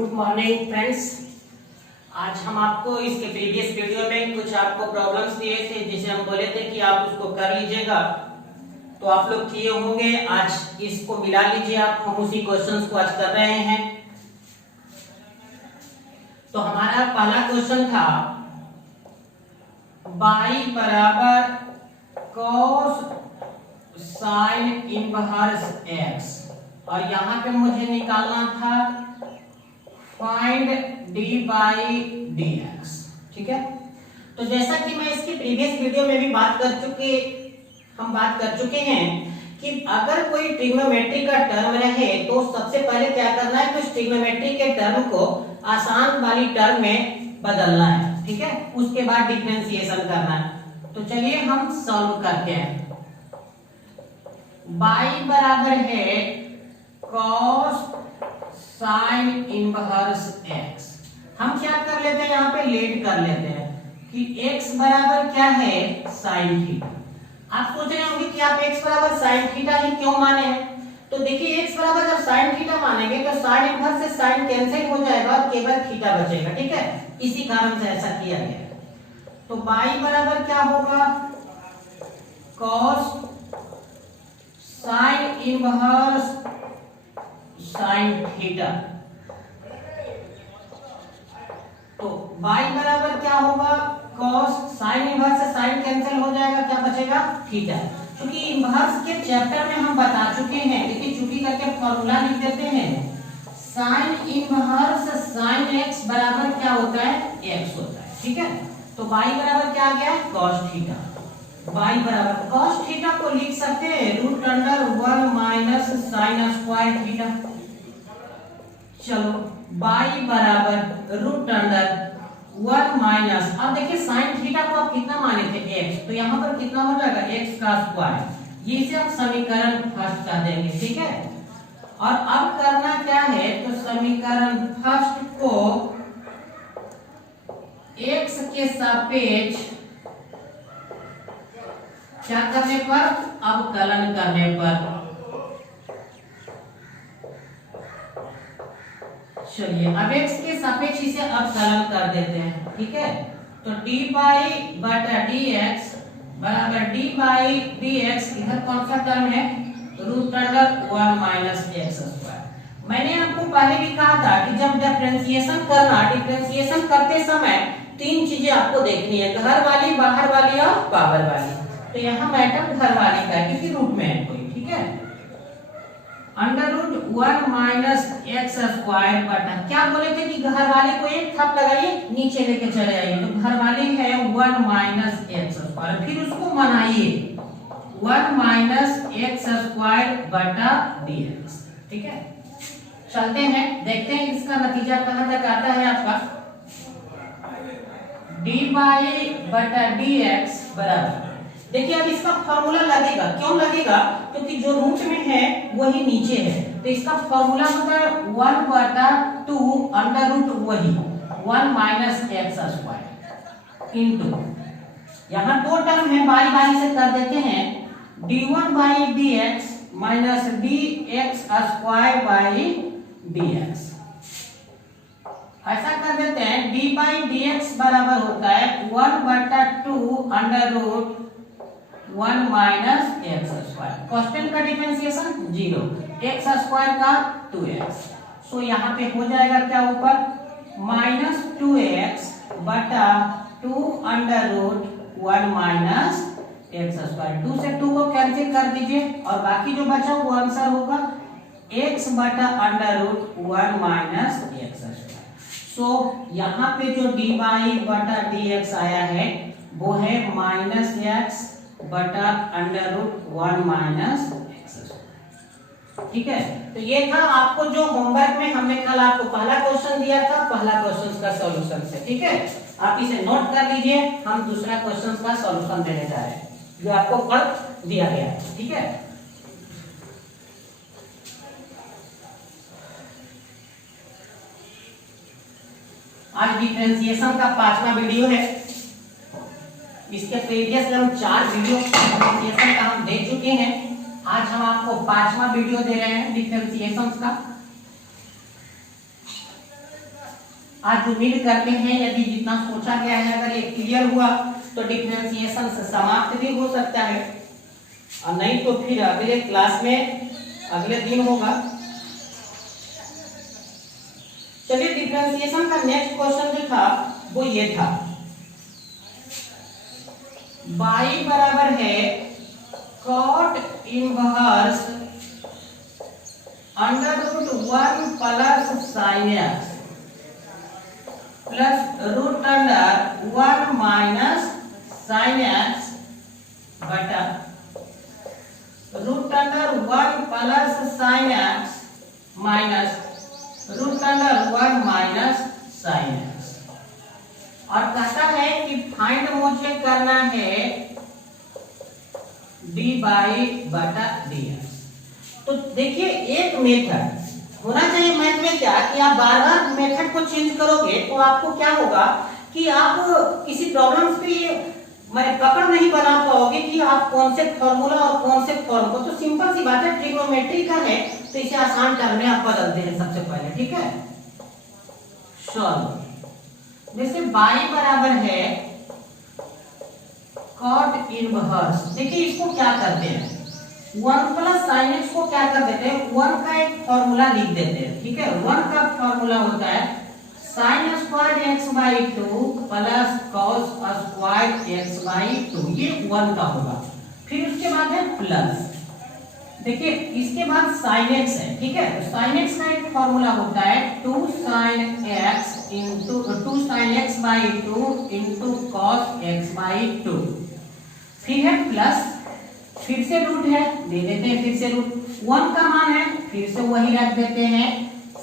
Good morning friends. आज हम आपको इसके प्रीवियस वीडियो में कुछ आपको प्रॉब्लम्स दिए थे जिसे हम बोले थे कि आप उसको कर लीजिएगा, तो आप लोग किए होंगे। आज इसको मिला लीजिए आप, हम उसी क्वेश्चंस को आज कर रहे हैं। तो हमारा पहला क्वेश्चन था y बराबर cos sin इनवर्स x, और यहाँ पे मुझे निकालना था फाइंड d बाई dx। ठीक है, तो जैसा कि मैं इसकी प्रीवियस वीडियो में भी बात कर चुके हैं कि अगर कोई ट्रिग्नोमेट्री का टर्म रहे तो सबसे पहले क्या करना है, तो ट्रिग्नोमेट्री के टर्म को आसान वाली टर्म में बदलना है। ठीक है, उसके बाद डिफरेंशिएशन करना है। तो चलिए हम सॉल्व करते हैं। y बराबर है cos sin इनवर्स x। हम क्या कर लेते हैं, यहाँ पे लेट कर लेते हैं कि x बराबर क्या है, sin थीटा। आप सोच रहे होंगे कि आप x बराबर sin थीटा ही क्यों माने हैं। तो देखिए x बराबर जब sin थीटा मानेंगे तो sin इनवर्स से sin कैंसिल हो जाएगा और केवल थीटा बचेगा। ठीक है, इसी कारण से ऐसा किया गया। तो y बराबर क्या होगा, cos sin inverse sin theta. तो y बराबर क्या होगा, cos sin इनवर्स से sin कैंसिल हो जाएगा, क्या बचेगा, थीटा। क्योंकि इनवर्स के चैप्टर में हम बता चुके हैं, देखिए चुकी करके फॉर्मूला लिख देते हैं। sin इनवर्स sin x बराबर क्या होता है, x होता है। ठीक है, तो y बराबर क्या आ गया, cos थीटा। y बराबर cos थीटा को लिख सकते हैं √1 माइनस sin स्क्वायर थीटा। चलो y बराबर √1 माइनस, अब देखिए sin थीटा को आप कितना माने थे, x, तो यहाँ पर कितना हो जाएगा, x का स्क्वायर। ये से आप समीकरण फर्स्ट कर देंगे। ठीक है, और अब करना क्या है, तो समीकरण फर्स्ट को x के सापेक्ष क्या करने पर, अवकलन करने पर। चलिए अब x के सापेक्ष इसे अवकलन कर देते हैं। ठीक है, तो d बाई बटा dx बराबर d बाई dx, इधर कौन सा टर्म है, √1 माइनस x स्क्वायर। मैंने आपको पहले भी कहा था कि जब डिफरेंशिएशन करते समय तीन चीजें आपको देखनी है, घर वाली, बाहर वाली और पावर वाली। तो यहाँ मैटर घर वाली का है क्योंकि रूट में है कोई। ठीक है, √1 माइनस x स्क्वायर बटा, क्या बोले थे कि घर वाले को एक थप लगाइए, नीचे लेके चले आइए। तो घर वाले है 1 माइनस x स्क्वायर, फिर उसको मनाइए 1 माइनस x स्क्वायर बटा dx। ठीक है, चलते हैं, देखते हैं इसका नतीजा कहां तक आता है आपका। d बाई बटा dx बराबर, देखिए अब इसका फॉर्मूला लगेगा, क्यों लगेगा, क्योंकि जो रूट में है वही नीचे है। तो इसका फॉर्मूला होता है 1/2 अंडर रूट वही 1 माइनस x स्क्वायर इंटू, यहाँ दो टर्म है, बारी बारी से कर देते हैं, d1 by dx minus dx square by dx। ऐसा कर देते हैं, d बाई dx बराबर होता है 1/2 under root 1 minus x square. Constant का डिफरेंशिएशन 0, x स्क्वायर का 2x। सो यहाँ पे हो जाएगा क्या, ऊपर माइनस 2x बटा 2 under root 1 minus x square. 2 से 2 को कैंसिल कर दीजिए और बाकी जो बचा वो आंसर होगा x बटा under root 1 minus x square. So यहाँ पे जो dy बटा dx आया है वो है माइनस x बटा under root 1 minus x square. ठीक है, तो ये था आपको जो होमवर्क में हमने कल आपको पहला क्वेश्चन दिया था, पहला क्वेश्चन का सॉल्यूशन से। ठीक है, आप इसे नोट कर लीजिए, हम दूसरा क्वेश्चन का सॉल्यूशन देने जा रहे हैं जो आपको कल दिया गया है। ठीक है, आज डिफरेंशिएशन का 5वां वीडियो है। इसके प्रीवियस हम 4 वीडियो डिफरेंशिएशन का हम दे चुके हैं। आज हम आपको 5वां वीडियो दे रहे हैं डिफरेंशिएशन का। आज उम्मीद करते हैं यदि जितना सोचा गया है अगर ये क्लियर हुआ तो डिफरेंशिएशन से समाप्त भी हो सकता है, और नहीं तो फिर अगले क्लास में अगले दिन होगा। चलिए डिफरेंशिएशन का नेक्स्ट क्वेश्चन जो था वो ये था, y बराबर है cot inverse under root 1 plus sin x plus root under 1 minus sin x बटा root under 1 plus sin x minus root under 1 minus sin x। और कहता है कि फाइंड मुझे करना है dy बटा dx। तो देखिए एक मेथड होना चाहिए मैथ में क्या कि आप बार बार मेथड को चेंज करोगे तो आपको क्या होगा कि आप किसी प्रॉब्लम्स पे मैं पकड़ नहीं बना पाओगे कि आप कौन से फॉर्मूला और कौन से फॉर्म को। तो सिंपल सी बात है, ट्रिग्नोमेट्री का है तो इसे आसान टर्म में आप बदलते हैं सबसे पहले, ठीक है। सॉल्व, जैसे y बराबर है cot इनवर्स, देखिए इसको क्या करते हैं 1 प्लस sin x को क्या कर देते हैं 1 का एक फॉर्मूला लिख देते हैं, ठीक है। 1 का फॉर्मूला होता है sin square x by 2 plus cos square x by 2, ये 1 का होगा। फिर उसके बाद है प्लस, देखिए इसके बाद sin x है, ठीक है। तो sin x का एक फॉर्मूला होता है 2 sin x by 2 into cos x by 2, फिर है प्लस, फिर से रूट है दे देते हैं, फिर से रूट 1 का मान है फिर से वही रख देते हैं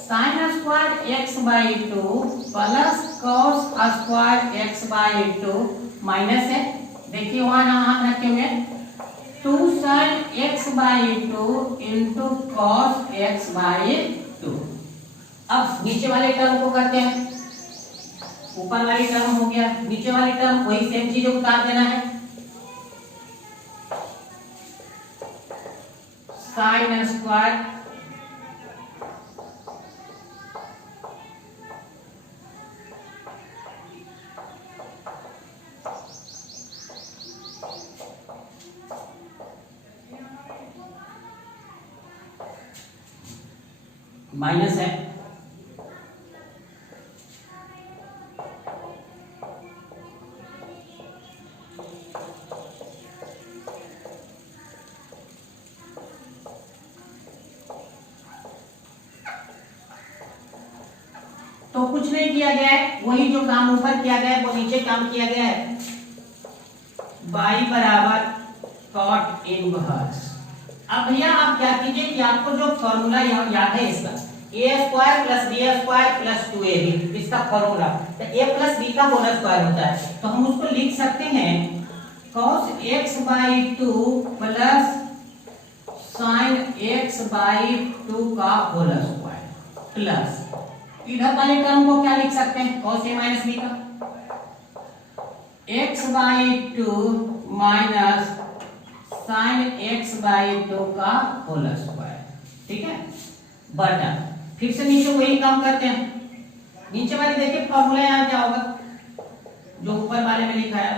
sin square x by 2 plus cos square x by 2 minus है, देखिए वहां हाथ रखे हुए 2 sin x by 2 into cos x by 2। अब नीचे वाले टर्म को करते हैं, ऊपर वाली टर्म हो गया, नीचे वाली टर्म वही सेम चीज उतार देना है sin स्क्वायर माइनस है तो कुछ नहीं किया गया है, वही जो काम ऊपर किया गया है वो नीचे काम किया गया है। y बराबर cot इनवर्स। अब भैया आप क्या कीजिए कि आपको जो फॉर्मूला यहाँ याद है इसका a square plus b square plus 2ab, इसका फॉर्मूला तो a प्लस b का होल स्क्वायर होता है, तो हम उसको लिख सकते हैं cos x by 2 plus sin x by 2 का होल स्क्वायर प्लस इधर वाले टर्म को क्या लिख सकते हैं cos a माइनस b का x by 2 minus sin x by 2 का होल स्क्वायर, ठीक है, बटा फिर से नीचे वही काम करते हैं। नीचे वाले देखिए फॉर्मूला यहाँ क्या होगा जो ऊपर वाले में लिखा है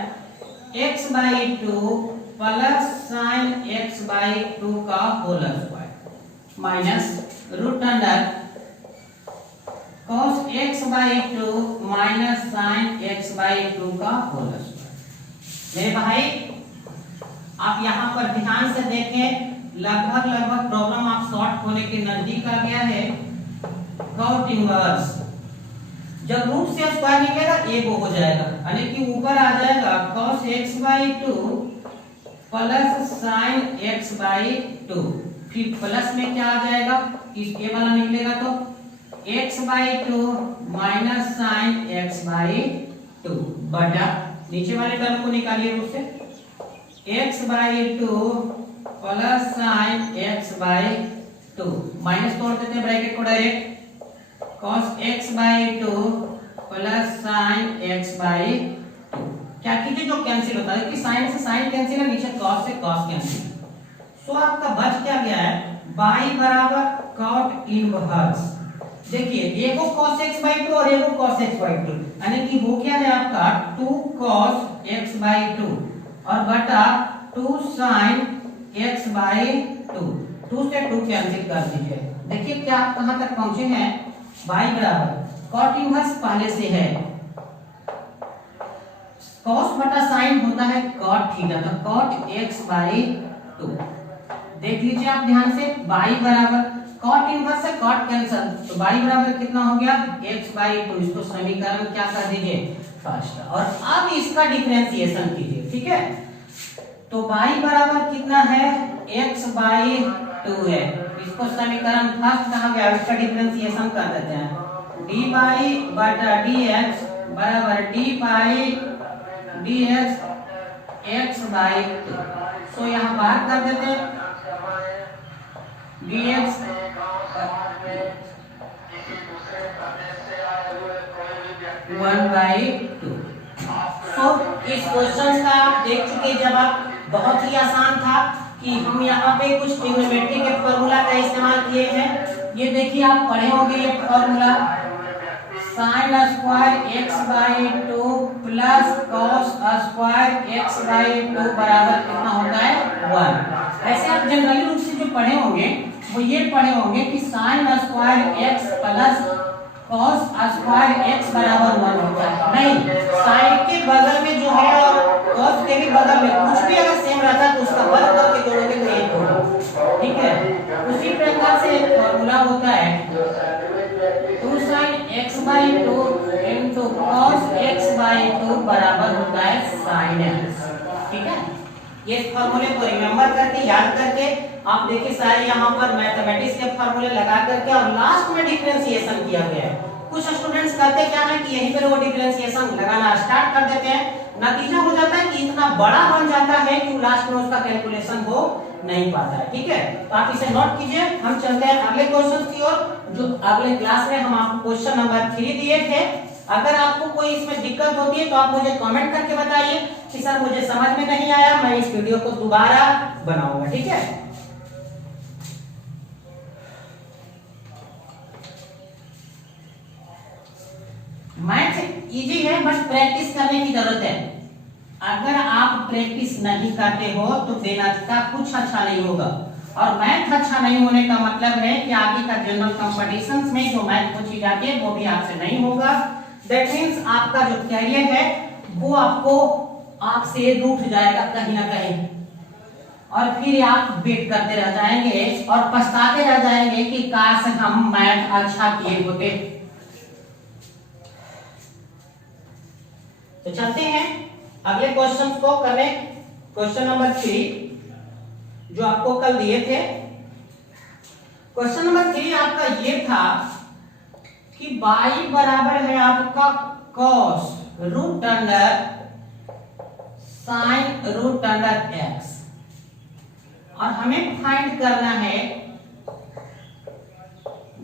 x by 2 plus sin x by 2 का whole square minus root under cos x by 2 minus sin x by 2 का होल स्क्वायर। मेरे भाई आप यहाँ पर ध्यान से देखें, लगभग प्रॉब्लम आप सॉल्व होने के नजदीक आ गया है। cot इनवर्स जब रूट से स्क्वायर निकलेगा एक हो जाएगा, यानी कि ऊपर आ जाएगा cos x by 2 plus sin x by 2, फिर प्लस में क्या आ जाएगा इस ए वाला निकलेगा तो x by 2 minus sin x by 2 बटा नीचे वाले टर्म को निकालिए उससे x by 2 plus sin x by 2 minus तोड़ देते हैं ब्रैकेट को direct cos x by 2 plus sin x by 2। क्या कीजिए जो कैंसिल होता है कि sin से sin कैंसिल है, नीचे cos से cos कैंसिल, सो आपका बच क्या गया है y बराबर cot इनवर्स देखिए एगो cos x/2 और एगो cos x/2, यानी कि हो क्या है आपका 2 cos x/2 और बटा 2 sin x/2। 2 से 2 कैंसिल कर दीजिए। देखिए क्या आप कहां तक पहुंचे हैं, y बराबर cot इनवर्स पहले से है, cos बटा sin होता है cot थीटा, तो cot x/2। देख लीजिए आप ध्यान से, y बराबर cot इनवर्स से cot कैंसिल, तो y बराबर कितना हो गया x/2। इसको समीकरण क्या कर दीजिए फर्स्ट, और अब इसका डिफरेंशिएशन कीजिए, ठीक है। तो y बराबर कितना है x/2 है, इसको समीकरण फर्स्ट कहा गया, इसका डिफरेंशिएशन कर देते हैं। dy बटा dx बराबर dy dx x/2। सो यहाँ बाहर कर देते हैं dx 1/2। सो इस क्वेश्चन का आप देख चुके जवाब, बहुत ही आसान था कि हम यहाँ पे कुछ ट्रिग्नोमेट्री के फॉर्मूला का इस्तेमाल किए हैं। ये देखिए आप पढ़े होंगे ये formula, sin square x/2 plus cos square x/2 बराबर कितना होता है 1। ऐसे आप जनरली रूप से जो पढ़े होंगे वो ये पढ़े होंगे कि sin square x plus cos square x बराबर 1 होता है। नहीं, sin के बगल में जो है और cos के भी बगल में कुछ भी अगर सेम रहता है तो उसका वर्ग करके जोड़ोगे तो एक होगा, ठीक है। उसी प्रकार से एक फॉर्मूला होता है 2 sin x/2 into cos x/2 बराबर होता है sin x, ठीक है। ये फॉर्मूले को रिमेंबर करके याद करके आप देखिए सारे यहाँ पर मैथमेटिक्स के फॉर्मूले लगा करके और लास्ट में डिफरेंशिएशन किया गया है। कुछ स्टूडेंट्स करते क्या है कि यहीं पर वो डिफरेंशिएशन लगाना स्टार्ट कर देते हैं, नतीजा हो जाता है कि इतना बड़ा बन जाता है कि लास्ट में उसका कैलकुलेशन हो नहीं पाता है, ठीक है। तो आप इसे नोट कीजिए। हम चलते हैं अगले क्वेश्चन की ओर, जो अगले क्लास में हम आपको क्वेश्चन नंबर 3 दिए थे। अगर आपको कोई इसमें दिक्कत होती है तो आप मुझे कमेंट करके बताइए कि सर मुझे समझ में नहीं आया, मैं इस वीडियो को दोबारा बनाऊंगा, ठीक है। मैथ इजी है, बस प्रैक्टिस करने की जरूरत है। अगर आप प्रैक्टिस नहीं करते हो तो मेहनत का कुछ अच्छा नहीं होगा, और मैथ अच्छा नहीं होने का मतलब है कि आगे का जनरल कंपटीशंस में जो मैथ पूछी जाती है वो भी आपसे नहीं होगा। दैट मींस आपका जो कैरियर है वो आपको आपसे रूठ जाएगा कहीं ना कहीं, और फिर आप वेट करते रह जाएंगे और पछताते रह जाएंगे कि काश हम मैथ अच्छा किए होते। तो चलते हैं अगले क्वेश्चन को करने। क्वेश्चन नंबर 3 जो आपको कल दिए थे, क्वेश्चन नंबर 3 आपका ये था कि y बराबर है आपका cos root under sin root under x, और हमें फाइंड करना है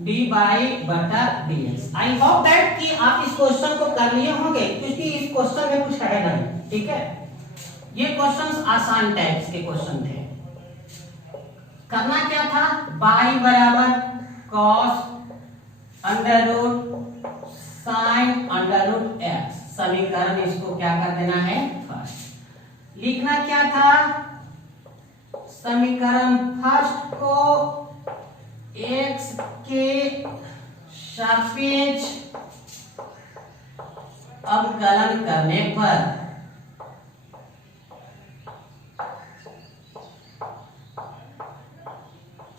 dy बटा dx। आई होप दैट कि आप इस क्वेश्चन को कर लिए होंगे, क्योंकि इस क्वेश्चन में कुछ है नहीं, ठीक है। ये क्वेश्चंस आसान टाइप्स के क्वेश्चन थे। करना क्या था, y बराबर cos under root sin under root x, समीकरण इसको क्या कर देना है फर्स्ट। लिखना क्या था, समीकरण फर्स्ट को x के सापेक्ष अवकलन करने पर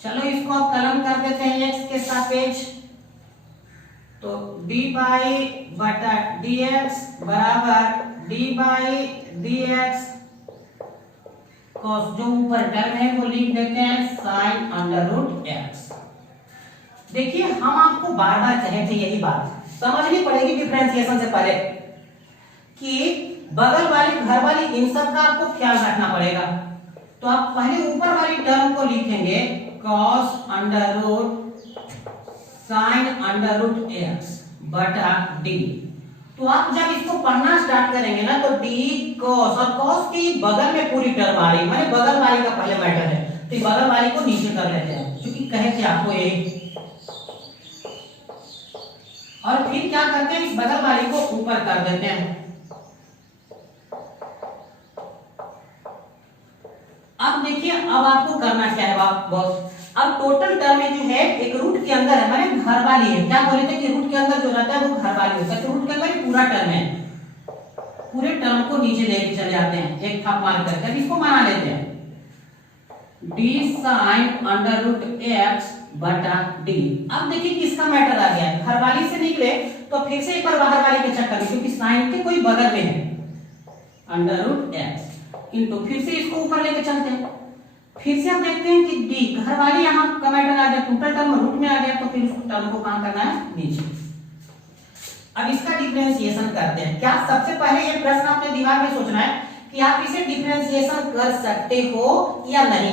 चलो इसको अवकलन कर देते हैं x के सापेक्ष, तो dy बटा dx बराबर dy dx cos, जो ऊपर टर्म है वो लिख देते हैं sin अंडर रूट x। देखिए हम आपको बार बार कहे थे यही बात, समझनी पड़ेगी डिफरेंशिएशन से पहले कि बगल वाली घर वाली इन सब का आपको ख्याल रखना पड़ेगा। तो आप पहले ऊपर वाली टर्म को लिखेंगे cos under root sin under root x बटा d। तो आप जब इसको पढ़ना स्टार्ट करेंगे ना तो d cos, और cos की बगल में पूरी टर्म आ रही है, माने बगल वाली का पहले मैटर है, तो बगल वाली को नीचे कर लेते हैं, क्योंकि कहे थे आपको ये और फिर क्या करते हैं, इस बगल वाली को ऊपर कर देते हैं। अब देखिए अब आपको करना क्या है बॉस, अब टोटल टर्म में जो है एक रूट के अंदर है, माने घर वाली है, क्या बोले थे कि रूट के अंदर जो रहता है वो घर वाली होता है, तो रूट के अंदर पूरा टर्म है, पूरे टर्म को नीचे लेके चले जाते हैं एक थाप मार करके। अब इसको बना लेते हैं d sin under root x बटा d। अब देखिए किसका मैटर आ गया है, घर वाली से निकले तो फिर से एक बार बाहर वाली के चक्कर में, क्योंकि साइन के कोई बगल में है, अंडर रूट x इनटू फिर से इसको ऊपर लेके चलते हैं। फिर से आप देखते हैं कि d घर वाली यहाँ का मैटर आ गया, टोटल टर्म रूट में आ गया, तो फिर उस टर्म को कहां करना है, नीचे। अब इसका डिफरेंशिएशन करते हैं। क्या सबसे पहले ये प्रश्न आपने दिमाग में सोचना है कि आप इसे डिफरेंशिएशन कर सकते हो या नहीं।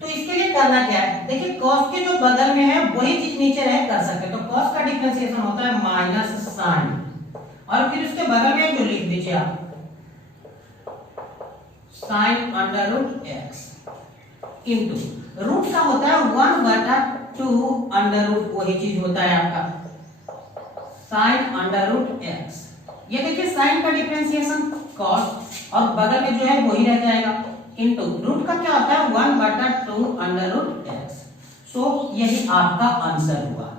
तो इसके लिए करना क्या है, देखिए cos के जो बगल में है वही चीज नीचे रहे कर सकते, तो cos का डिफरेंशिएशन होता है माइनस साइन, और फिर उसके बगल में जो लिख दीजिए आप sine under root x into root का होता है 1/2 अंडर रूट, वही चीज होता है आपका साइन अंडर रूट x। ये देखिए साइन का डिफरेंशिएशन cos और बगल में जो है वही रह जाएगा, इंटू रूट का क्या होता है 1/2 अंडर रूट x। सो यही आपका आंसर हुआ।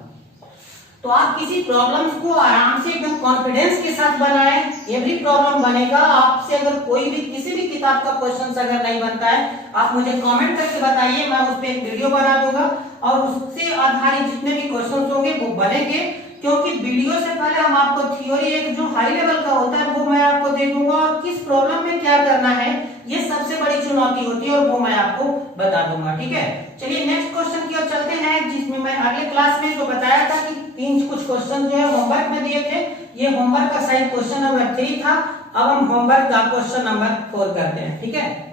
तो आप किसी प्रॉब्लम्स को आराम से एकदम कॉन्फिडेंस के साथ बनाएं, एवरी प्रॉब्लम बनेगा। आपसे अगर कोई भी किसी भी किताब का क्वेश्चन अगर नहीं बनता है, आप मुझे कमेंट करके बताइए, मैं उस पर एक वीडियो बना दूंगा और उससे आधारित जितने भी क्वेश्चन होंगे वो बनेंगे। क्योंकि वीडियो से पहले हम आपको थ्योरी एक जो हाई लेवल का होता है वो मैं आपको दे दूंगा, और किस प्रॉब्लम में क्या करना है ये सबसे बड़ी चुनौती होती है, और वो मैं आपको बता दूंगा। ठीक है, चलिए नेक्स्ट क्वेश्चन की ओर चलते हैं, जिसमें मैं अगले क्लास में जो बताया था कि कुछ क्वेश्चन जो है होमवर्क में दिए थे, ये होमवर्क का शायद क्वेश्चन नंबर 3 था। अब हम होमवर्क का क्वेश्चन नंबर 4 करते हैं। ठीक है,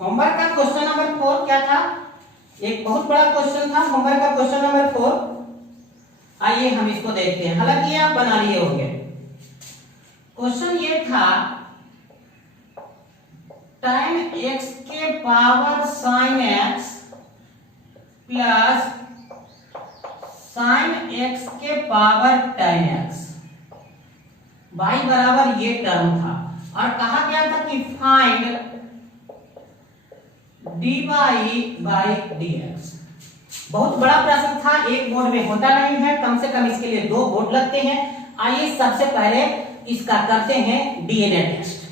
होमवर्क का क्वेश्चन नंबर 4 क्या था, एक बहुत बड़ा क्वेश्चन था होमवर्क का क्वेश्चन नंबर 4। आइए हम इसको देखते हैं, हालांकि आप बना लिए होंगे। क्वेश्चन ये था tan x के power sin x plus sin x के पावर tan x y बराबर ये टर्म था, और कहा गया था कि फाइंड dy by dx। बहुत बड़ा प्रश्न था, एक बोर्ड में होता नहीं है, कम से कम इसके लिए 2 बोर्ड लगते हैं। आइए सबसे पहले इसका करते हैं डीएनए टेस्ट।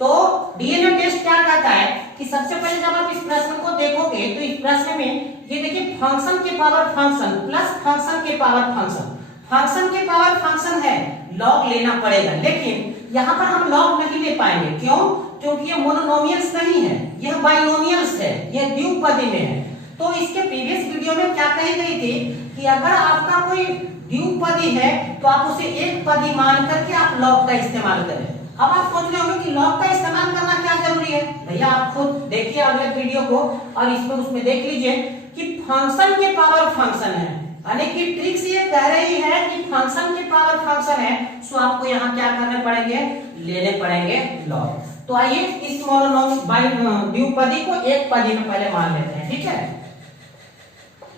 तो डीएनए टेस्ट क्या कहता है कि सबसे पहले जब आप इस प्रश्न को देखोगे तो इस प्रश्न में ये देखिए फंक्शन के पावर फंक्शन प्लस फंक्शन के पावर फंक्शन, फंक्शन के पावर फंक्शन है, लॉग लेना पड़ेगा, लेकिन यहां पर हम लॉग नहीं ले पाएंगे। क्यों? क्योंकि ये मोनोनोमियल्स नहीं है, यह बाइनोमियल्स है, यह द्विपदी में है। तो इसके प्रीवियस वीडियो में क्या कही गई थी कि अगर आपका कोई द्विपदी है तो आप उसे एक पदी मान करके आप लॉग का इस्तेमाल करें। अब आप सोच रहे होंगे कि लॉग का इस्तेमाल करना क्या जरूरी है, भैया आप खुद देखिए अगले वीडियो को और इसमें उसमें देख लीजिए कि फंक्शन के पावर फंक्शन है, यानी कि ट्रिक्स ये कह रही है कि फंक्शन के पावर फंक्शन है, सो आपको यहाँ क्या करने पड़ेंगे, लेने पड़ेंगे लॉग। तो आइए इस द्विपदी को एक पदी में पहले मान लेते हैं। ठीक है,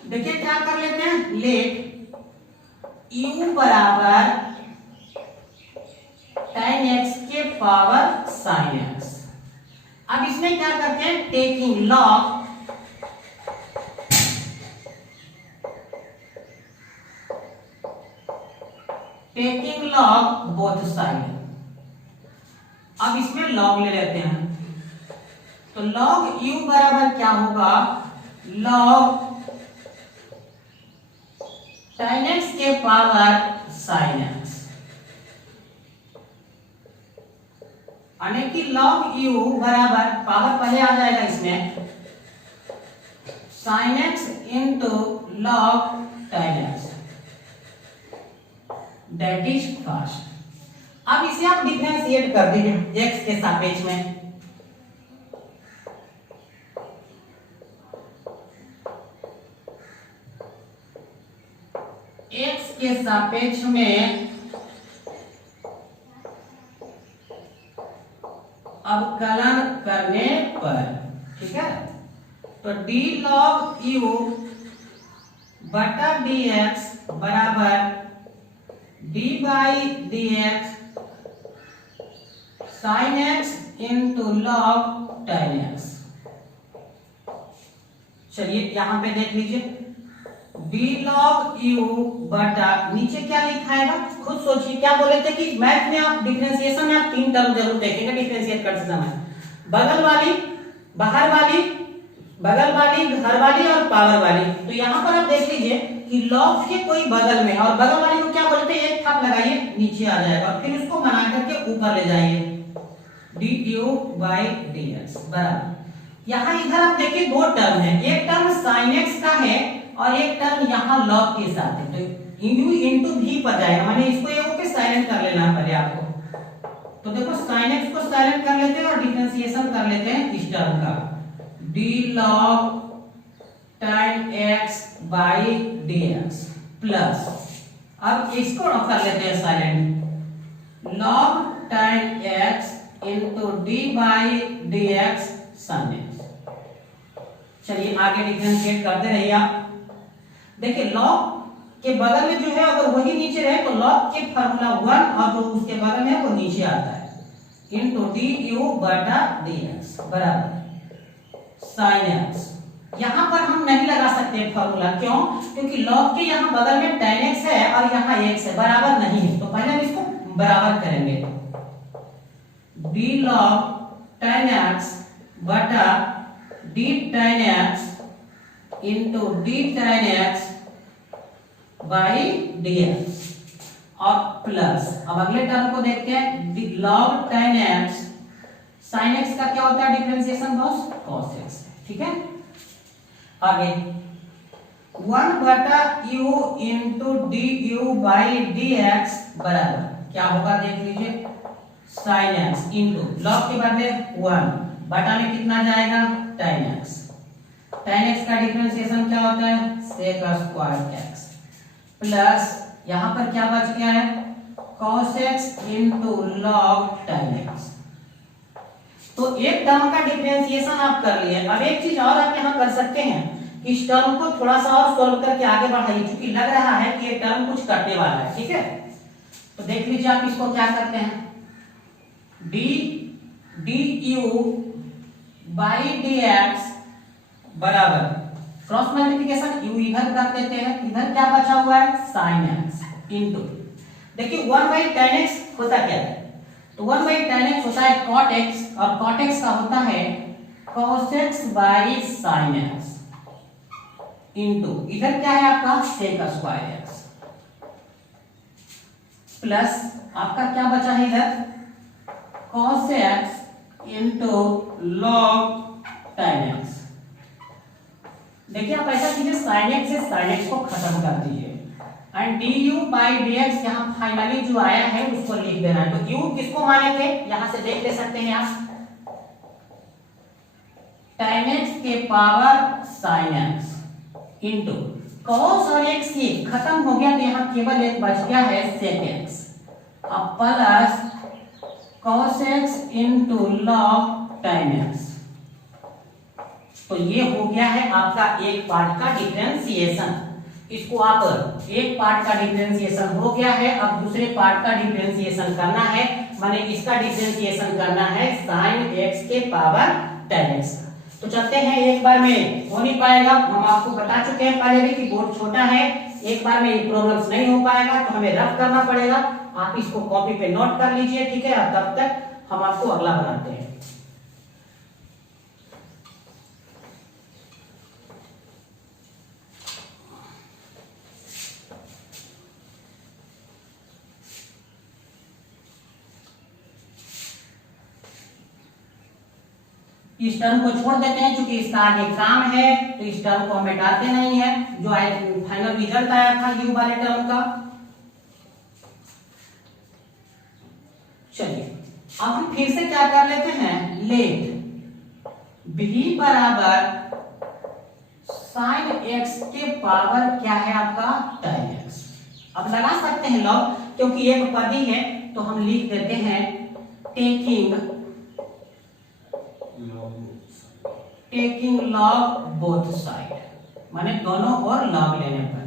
देखिए क्या कर लेते हैं, लेट u बराबर tan x के पावर sin x। अब इसमें क्या करते हैं, टेकिंग लॉग बोथ साइड। अब इसमें लॉग ले लेते हैं, तो लॉग u बराबर क्या होगा, लॉग tan x के पावर sin x, यानी कि log u बराबर पावर पहले आ जाएगा इसमें sin x into log tan x, that is first. अब इसे आप डिफरेंशिएट कर दीजिए x के सापेक्ष में, के सापेक्ष में अवकलन करने पर, ठीक है, तो d log u बटा dx बराबर d by dx sin x into log tan x। चलिए यहां पे देख लीजिए, d log u बटा, नीचे क्या लिखाएगा खुद सोचिए। क्या बोले थे कि मैथ में आप डिफरेंशिएशन में आप 3 टर्म जरूर देखेंगे डिफरेंशिएट करते समय, बगल वाली, बाहर वाली, बगल वाली, घर वाली और पावर वाली। तो यहाँ पर आप देख लीजिए कि लॉग के कोई बगल में, और बगल वाली को क्या बोलते हैं, एक थाप लगाइए नीचे आ जाएगा, फिर उसको बना करके ऊपर ले जाइए, du बाई dx बराबर। यहाँ इधर आप देखिए 2 टर्म है, एक टर्म sin x का है और एक टर्म यहाँ log के साथ है, तो u इंटू v पर जाएगा, माने इसको ये ओके साइलेंट कर लेना पड़े आपको। तो देखो sin x को साइलेंट कर लेते हैं और डिफरेंशिएशन कर लेते हैं इस टर्म का, d log tan x by dx plus, अब इसको कर लेते हैं silent, log tan x into d by dx sin x। चलिए आगे डिफरेंशिएट करते रहिए आप। देखिए log के बगल में जो है अगर वही नीचे रहे तो log के फार्मूला 1 और जो उसके बगल में है वो नीचे आता है, इंटू du बटा dx बराबर sin x। यहाँ पर हम नहीं लगा सकते फार्मूला, क्यों, क्योंकि log के यहाँ बगल में tan x है और यहाँ x है, बराबर नहीं है, तो पहले हम इसको बराबर करेंगे, d log tan x बटा d tan x into d tan x by dx और प्लस, अब अगले टर्म को देखते हैं, log tan x sin x का क्या होता है डिफरेंशिएशन बॉस, cos x, ठीक है। आगे 1 बटा u into du by dx बराबर क्या होगा देख लीजिए, sin x इंटू log के बदले 1 बटा में कितना जाएगा tan x, tan x का डिफरेंशिएशन क्या होता है sec स्क्वायर x प्लस यहां पर क्या बच गया है cos x into log tan x। तो एक टर्म का डिफरेंशिएशन आप कर लिए। अब एक चीज और आप यहां कर सकते हैं, इस टर्म को थोड़ा सा और सॉल्व करके आगे बढ़ाइए, क्योंकि लग रहा है कि ये टर्म कुछ करने वाला है, ठीक है। तो देख लीजिए आप इसको क्या करते हैं, du बाई dx बराबर क्रॉस मल्टीप्लिकेशन u इधर कर देते हैं, इधर क्या बचा हुआ है sin x इंटू, देखिए 1 बाई tan x होता क्या है, तो 1 बाई tan x होता है cot x और cot x का होता है cos x by sin x into इधर क्या है आपका sec स्क्वायर x प्लस आपका क्या बचा है इधर cos x into log tan x। देखिए आप ऐसा कीजिए, sin x से sin x को खत्म कर दीजिए एंड du बाई dx यहाँ फाइनली जो आया है उसको लिख देना है। तो u किसको माने थे, यहां से देख ले सकते हैं आप, tan x के power sin x into cos और x ये खत्म हो गया, तो यहाँ केवल एक बच गया है sec x, अब plus cos x into log tan x। तो ये हो गया है आपका एक पार्ट का डिफरेंशिएशन। इसको आप एक पार्ट का डिफरेंशिएशन हो गया है, अब दूसरे पार्ट का डिफरेंशिएशन करना है, माने इसका डिफरेंशिएशन करना है sin x के पावर tan x। तो चलते हैं, एक बार में हो नहीं पाएगा, हम आपको बता चुके हैं पहले भी कि बोर्ड छोटा है, एक बार में ये प्रॉब्लम्स नहीं हो पाएगा, तो हमें रफ करना पड़ेगा। आप इसको कॉपी पे नोट कर लीजिए, ठीक है, तब तक हम आपको अगला बनाते हैं। इस टर्म को छोड़ देते हैं, क्योंकि इसका आगे काम है, तो इस टर्म को हम मिटाते नहीं है। जो फाइनल रिजल्ट आया था यू वाले टर्म का, चलिए अब हम फिर से क्या कर लेते हैं, लेट b बराबर sin x के पावर क्या है आपका tan x अब लगा सकते हैं लॉग, क्योंकि एक पद ही है तो हम लिख देते हैं टेकिंग लॉग बोथ साइड, माने दोनों ओर लॉग लेने पर।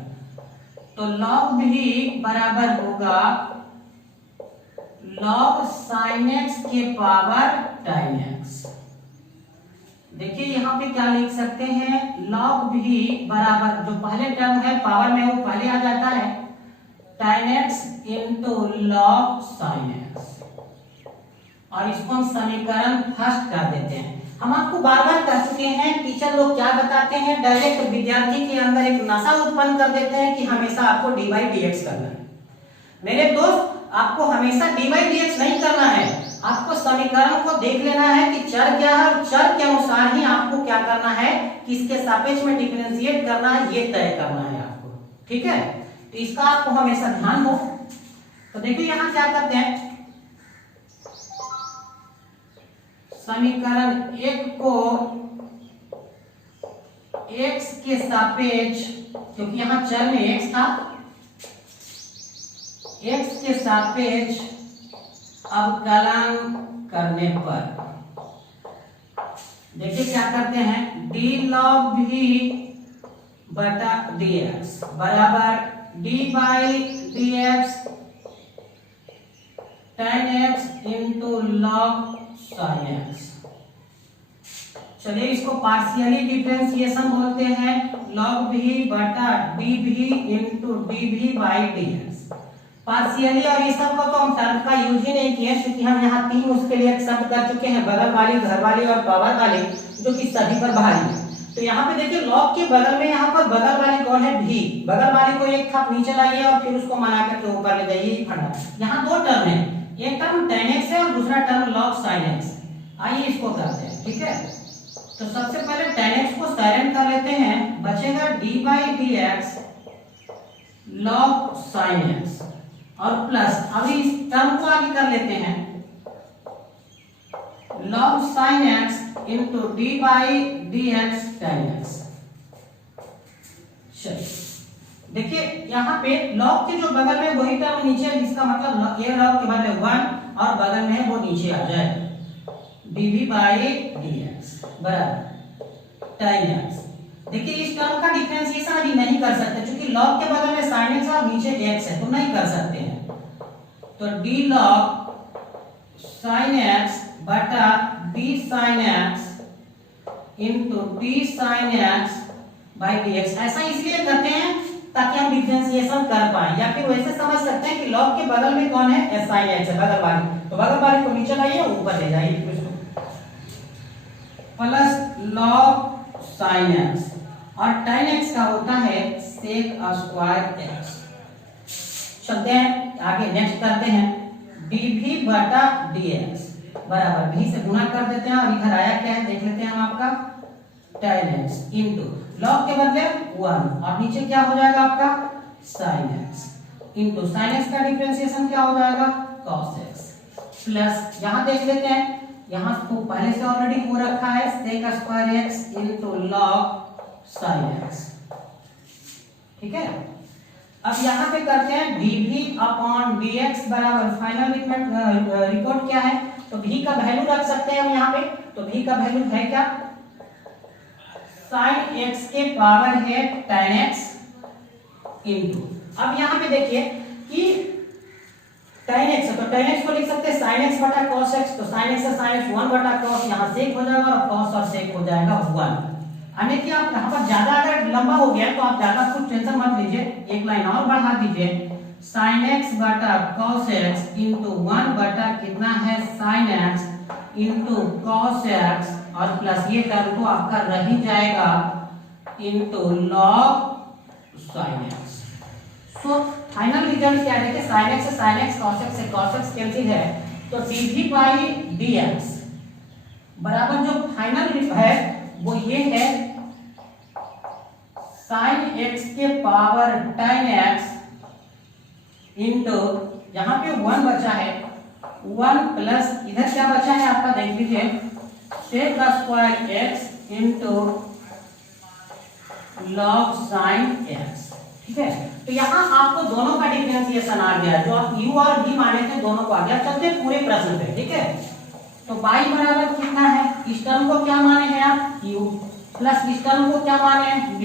तो लॉग भी बराबर होगा लॉग sin x के पावर tan x। देखिए यहाँ पे क्या लिख सकते हैं, लॉग भी बराबर जो पहले टर्म है पावर में वो पहले आ जाता है tan x into log sin x, और इसको हम समीकरण फर्स्ट कर देते हैं। हम आपको बार बार कह चुके हैं टीचर लोग क्या बताते हैं, डायरेक्ट विद्यार्थी के अंदर एक नशा उत्पन्न कर देते हैं कि हमेशा आपको dy dx करना है। मेरे दोस्त, आपको हमेशा dy dx नहीं करना है, आपको समीकरण को देख लेना है कि चर क्या है और चर के अनुसार ही आपको क्या करना है, किसके सापेक्ष में डिफरेंशिएट करना है, ये तय करना है आपको। ठीक है, तो इसका आपको हमेशा ध्यान हो। तो देखिए यहाँ क्या करते हैं, समीकरण एक को x के सापेक्ष, क्योंकि यहाँ चर में x था, x के सापेक्ष अवकलन करने पर देखिए क्या करते हैं, d log v बटा dx बराबर d by dx tan x into log sin x। चलिए इसको पार्शियली डिफरेंशिएशन बोलते हैं, log v बटा dv into dv by dx। Partially और ये सब को तो हम टर्म का यूज ही नहीं किए, क्योंकि हम यहाँ तीन उसके लिए एक्सेप्ट कर चुके हैं, बगल वाली, घर वाली और पावर वाली, जो कि सभी पर भारी है। तो यहाँ पे देखिए log के बगल में यहाँ पर बगल वाली कौन है, v, बगल वाली को एक खाप नीचे लाइए और फिर उसको मना करके ऊपर ले जाइए, ये फंडा। यहाँ दो टर्म है, एक टर्म tan x है और दूसरा टर्म log sin x। आइए इसको करते हैं। ठीक है, तो सबसे पहले tan x को साइलेंट कर लेते हैं, बचेगा d by dx log sin x और प्लस, अभी इस टर्म को आगे कर लेते हैं, log sin x into d by dx tan x। चलिए देखिए यहाँ पे log के जो बगल में वही टर्म नीचे है, जिसका मतलब ये log के बगल में 1 और बगल में वो नीचे आ जाए, dv बाई dx बराबर tan x। देखिए इस टर्म का डिफरेंशिएशन अभी नहीं कर सकते, क्योंकि log के बगल में sin x और नीचे x है, तो नहीं कर सकते हैं। तो d log sin x बटा d sin x into d sin x by dx। ऐसा इसलिए करते हैं ताकि हम डिफरेंशिएशन कर पाए, या फिर वैसे समझ सकते हैं कि log के बगल में कौन है, sin x है, बगल वाली, तो बगल वाली को नीचे लाइए ऊपर ले जाइए, प्लस log sin x और tan x का होता है sec स्क्वायर x। चलते हैं आगे, नेक्स्ट करते हैं, dv बटा dx बराबर v से गुणा कर देते हैं, और इधर आया क्या है देख लेते हैं हम, आपका tan x इंटू log के बदले 1 और नीचे क्या हो जाएगा आपका sin x into sin x का डिफरेंशिएशन क्या हो जाएगा cos x, प्लस यहाँ देख लेते हैं, यहाँ तो पहले से ऑलरेडी हो रखा है sec square x into log sin x। ठीक है, अब यहाँ पे करते हैं dv अपॉन dx बराबर, फाइनल रिपोर्ट क्या है, तो v का वैल्यू रख सकते हैं हम यहाँ पे, तो v का वैल्यू है क्या, sin x के पावर है tan x इंटू, अब यहाँ पे देखिए कि tan x है, तो tan x को लिख सकते हैं sin x बटा cos x, तो sin x से sin x 1 बटा cos, यहाँ sec हो जाएगा और cos और sec हो जाएगा 1। अन्यथा आप यहाँ पर ज्यादा अगर लंबा हो गया तो आप ज्यादा कुछ टेंशन मत लीजिए, एक लाइन और बढ़ा दीजिए, sin x बटा cos x इंटू 1 बटा कितना है sin x into cos x, और प्लस ये टर्म तो आपका रह ही जाएगा into log sin x। So final result क्या है, देखिए sin x से sin x, cos x से cos x कैंसिल है, तो dv बाई dx बराबर जो फाइनल है वो ये है sin x के पावर tan x इंटू, यहाँ पे 1 बचा है, 1 प्लस इधर क्या बचा है आपका देख लीजिए, sec square x into log sin x। ठीक है। तो यहाँ आपको दोनों का डिफरेंशिएशन आ गया, जो आप u और v माने थे दोनों को आ गया। चलते पूरे प्रश्न पे, ठीक है। तो y बराबर कितना है, इस टर्म को क्या माने हैं आप u, प्लस इस टर्म को क्या माने हैं v।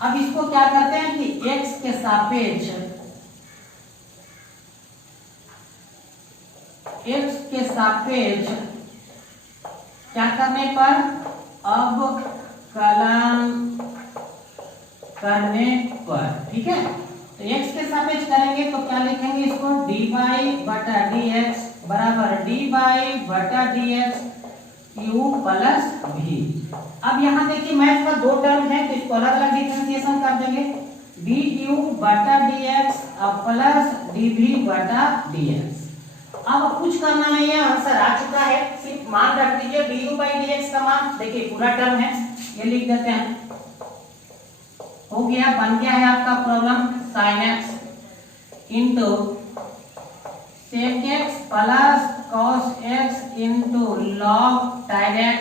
अब इसको क्या करते हैं कि x के सापेक्ष क्या करने पर, अवकलन करने पर, ठीक है। तो x के सापेक्ष करेंगे तो क्या लिखेंगे इसको, dy बटा dx बराबर dy बटा dx u प्लस v। अब यहाँ देखिए मैथ का दो टर्म है तो इसको अलग अलग डिफरेंशिएशन कर देंगे, du बटा dx प्लस dv बटा dx। अब कुछ करना नहीं है, आंसर आ चुका है, सिर्फ मान रख दीजिए du बाई dx का मान। देखिए पूरा टर्म है, ये लिख देते हैं, हो गया, बन गया है आपका problem sin x into sec x plus cos x into log tan x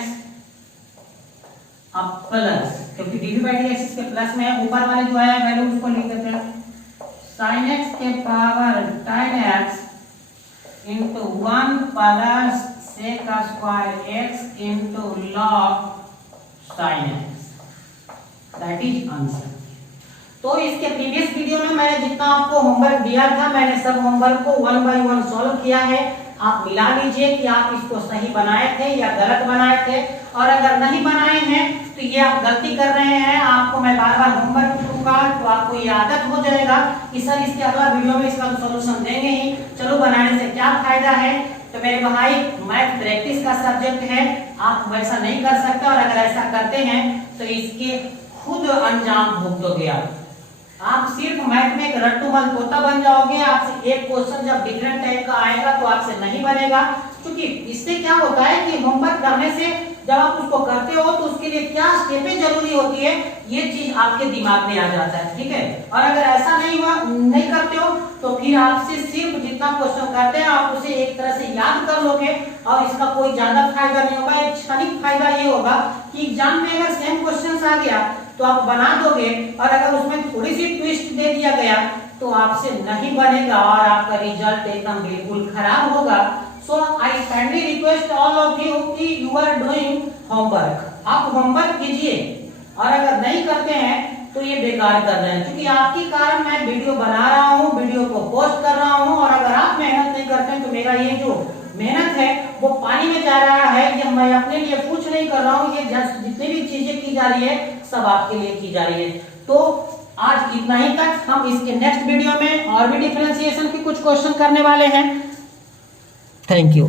अब प्लस, क्योंकि dv बाई dx इसके प्लस में है, ऊपर वाले जो है वैल्यू उसको लिख देते हैं, sin x के power tan x into 1 plus sec square x into log sin x, that is answer. तो इसके प्रीवियस वीडियो में मैंने जितना आपको होमवर्क दिया था, मैंने सब होमवर्क को 1 बाय 1 सॉल्व किया है। आप मिला लीजिए कि आप इसको सही बनाए थे या गलत बनाए थे, और अगर नहीं बनाए हैं तो ये आप गलती कर रहे हैं। आपको मैं बार बार होमवर्क दूंगा तो आपको ये आदत हो जाएगा कि सर इसके अगला वीडियो में इसका सॉल्यूशन देंगे ही, चलो बनाने से क्या फायदा है। तो मेरे भाई मैथ प्रैक्टिस का सब्जेक्ट है, आप वैसा नहीं कर सकते, और अगर ऐसा करते हैं तो इसके खुद अंजाम भुगतोगे। आप सिर्फ मैथ में एक रट्टूमल तोता बन जाओगे। आपसे एक क्वेश्चन जब डिफरेंट टाइप का आएगा तो आपसे नहीं बनेगा, क्योंकि इससे क्या होता है कि होमवर्क करने से जब आप उसको करते हो तो उसके लिए क्या स्टेपें जरूरी होती है ये चीज आपके दिमाग में आ जाता है, ठीक है। और अगर ऐसा नहीं करते हो तो फिर आपसे सिर्फ जितना क्वेश्चन करते हैं आप उसे एक तरह से याद कर लोगे और इसका कोई ज्यादा फायदा नहीं होगा। एक क्षणिक फायदा ये होगा कि एग्जाम में अगर सेम क्वेश्चन आ गया तो आप बना दोगे, और अगर उसमें थोड़ी सी ट्विस्ट दे दिया गया तो आपसे नहीं बनेगा और आपका रिजल्ट एकदम बिल्कुल खराब होगा। So I kindly request all of you कि यू आर डूइंग होमवर्क, आप होमवर्क कीजिए, और अगर नहीं करते हैं तो ये बेकार कर रहे हैं, क्योंकि आपके कारण मैं वीडियो बना रहा हूँ, वीडियो को पोस्ट कर रहा हूँ, और अगर आप मेहनत नहीं करते हैं तो मेरा ये जो मेहनत है वो पानी में जा रहा है। ये मैं अपने लिए कुछ नहीं कर रहा हूँ, ये जितनी भी चीजें की जा रही है सब आपके लिए की जा रही है। तो आज इतना ही तक, हम इसके नेक्स्ट वीडियो में और भी डिफरेंशिएशन के कुछ क्वेश्चन करने वाले हैं। Thank you.